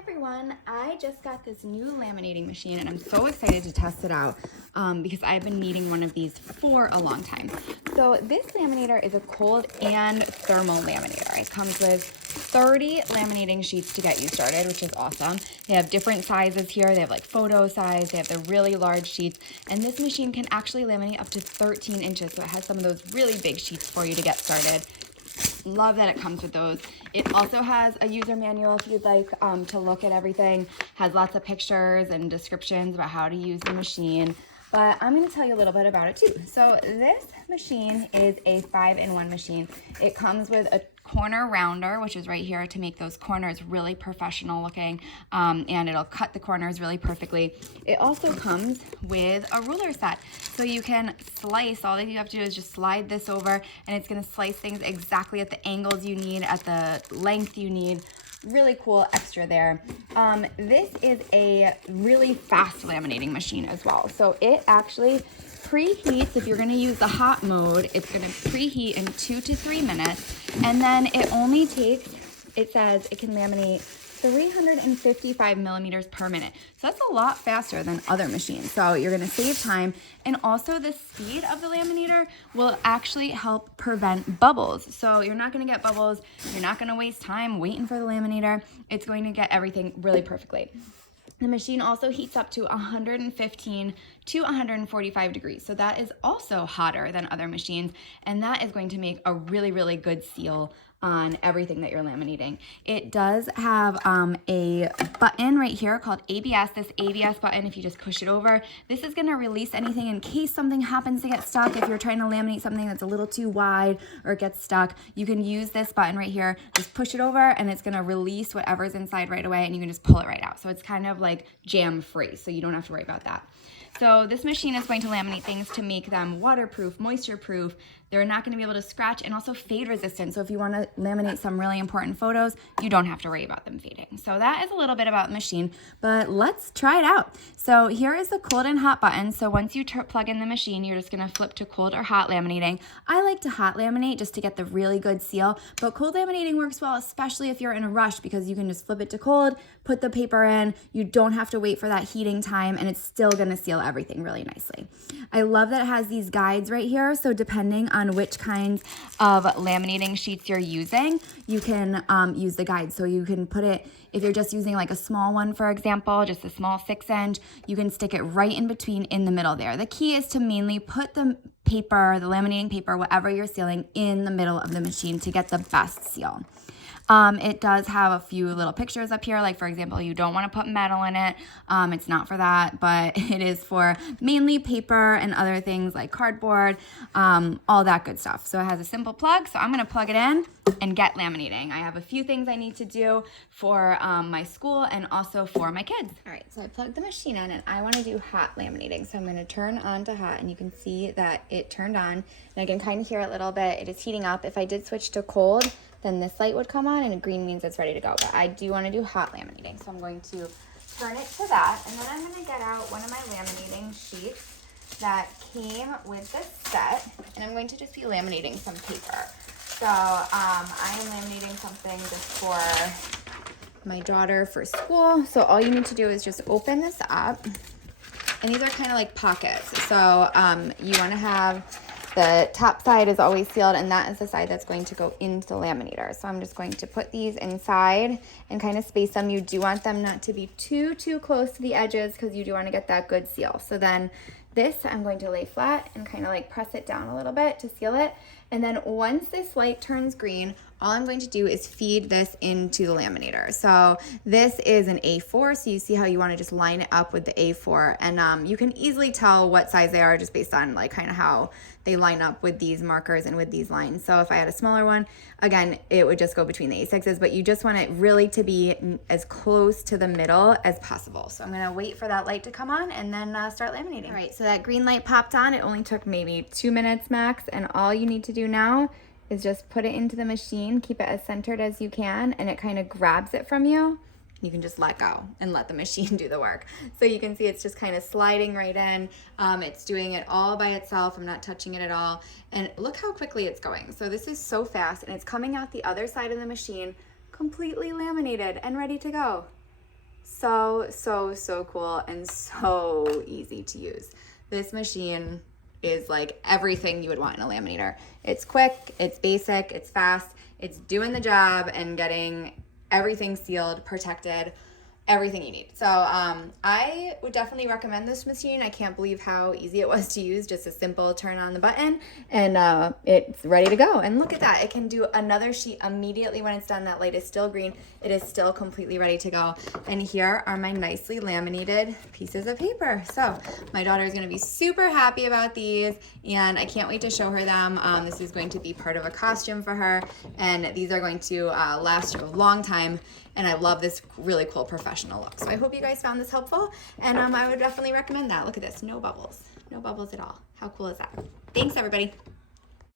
Everyone, I just got this new laminating machine and I'm so excited to test it out because I've been needing one of these for a long time. So this laminator is a cold and thermal laminator. It comes with 30 laminating sheets to get you started, which is awesome. They have different sizes here. They have like photo size, they have the really large sheets, and this machine can actually laminate up to 13 inches, so it has some of those really big sheets for you to get started. Love that it comes with those. It also has a user manual if you'd like to look at everything. Has lots of pictures and descriptions about how to use the machine. But I'm going to tell you a little bit about it too. So this machine is a 5-in-1 machine. It comes with a corner rounder, which is right here to make those corners really professional looking, and it'll cut the corners really perfectly. It also comes with a ruler set, so you can slice. All that you have to do is just slide this over, and it's going to slice things exactly at the angles you need, at the length you need. Really cool extra there. This is a really fast laminating machine as well. So it actually preheats. If you're going to use the hot mode, it's going to preheat in 2 to 3 minutes. And then it only takes, it says it can laminate 355 millimeters per minute. So that's a lot faster than other machines. So you're gonna save time. And also the speed of the laminator will actually help prevent bubbles. So you're not gonna get bubbles. You're not gonna waste time waiting for the laminator. It's going to get everything really perfectly. The machine also heats up to 115 to 145 degrees. So that is also hotter than other machines. And that is going to make a really, really good seal on everything that you're laminating. It does have a button right here called ABS. This ABS button, if you just push it over, this is gonna release anything in case something happens to get stuck. If you're trying to laminate something that's a little too wide or it gets stuck, you can use this button right here. Just push it over and it's gonna release whatever's inside right away, and you can just pull it right out. So it's kind of like jam free, so you don't have to worry about that. So this machine is going to laminate things to make them waterproof, moisture proof. They're not going to be able to scratch, and also fade resistant. So if you want to laminate some really important photos, you don't have to worry about them fading. So that is a little bit about the machine, but let's try it out. So here is the cold and hot button. So once you plug in the machine, you're just going to flip to cold or hot laminating. I like to hot laminate just to get the really good seal, but cold laminating works well, especially if you're in a rush, because you can just flip it to cold, put the paper in, you don't have to wait for that heating time, and it's still going to seal everything really nicely. I love that it has these guides right here. So depending on which kinds of laminating sheets you're using, you can use the guide. So you can put it, if you're just using like a small one, for example, just a small 6-inch, you can stick it right in between in the middle there. The key is to mainly put the paper, the laminating paper, whatever you're sealing, in the middle of the machine to get the best seal. It does have a few little pictures up here, like for example, you don't want to put metal in it. It's not for that, but it is for mainly paper and other things like cardboard, all that good stuff. So it has a simple plug, so I'm going to plug it in and get laminating. I have a few things I need to do for my school and also for my kids. All right, so I plugged the machine in and I want to do hot laminating. So I'm going to turn on to hot, and you can see that it turned on, and I can kind of hear it a little bit. It is heating up. If I did switch to cold, then this light would come on, and green means it's ready to go. But I do want to do hot laminating, so I'm going to turn it to that, and then I'm going to get out one of my laminating sheets that came with this set, and I'm going to just be laminating some paper. So I am laminating something just for my daughter for school. So all you need to do is just open this up, and these are kind of like pockets. So you want to have the top side is always sealed, and that is the side that's going to go into the laminator. So I'm just going to put these inside and kind of space them. You do want them not to be too close to the edges, because you do want to get that good seal. So then this, I'm going to lay flat and kind of like press it down a little bit to seal it. And then once this light turns green, all I'm going to do is feed this into the laminator. So this is an A4, so you see how you want to just line it up with the A4, and you can easily tell what size they are just based on like kind of how they line up with these markers and with these lines. So if I had a smaller one, again, it would just go between the A6s, but you just want it really to be as close to the middle as possible. So I'm gonna wait for that light to come on and then start laminating. All right, so that green light popped on. It only took maybe 2 minutes max, and all you need to do now is just put it into the machine, keep it as centered as you can, and it kind of grabs it from you. You can just let go and let the machine do the work. So you can see it's just kind of sliding right in. It's doing it all by itself. I'm not touching it at all. And look how quickly it's going. So this is so fast, and it's coming out the other side of the machine completely laminated and ready to go. So cool and so easy to use. This machine is like everything you would want in a laminator. It's quick, it's basic, it's fast, it's doing the job and getting everything sealed, protected, everything you need. So I would definitely recommend this machine. I can't believe how easy it was to use. Just a simple turn on the button and it's ready to go. And look at that. It can do another sheet immediately when it's done. That light is still green. It is still completely ready to go. And here are my nicely laminated pieces of paper. So my daughter is going to be super happy about these and I can't wait to show her them. This is going to be part of a costume for her and these are going to last a long time. And I love this really cool professional look. So I hope you guys found this helpful. And I would definitely recommend that. Look at this, no bubbles at all. How cool is that? Thanks everybody.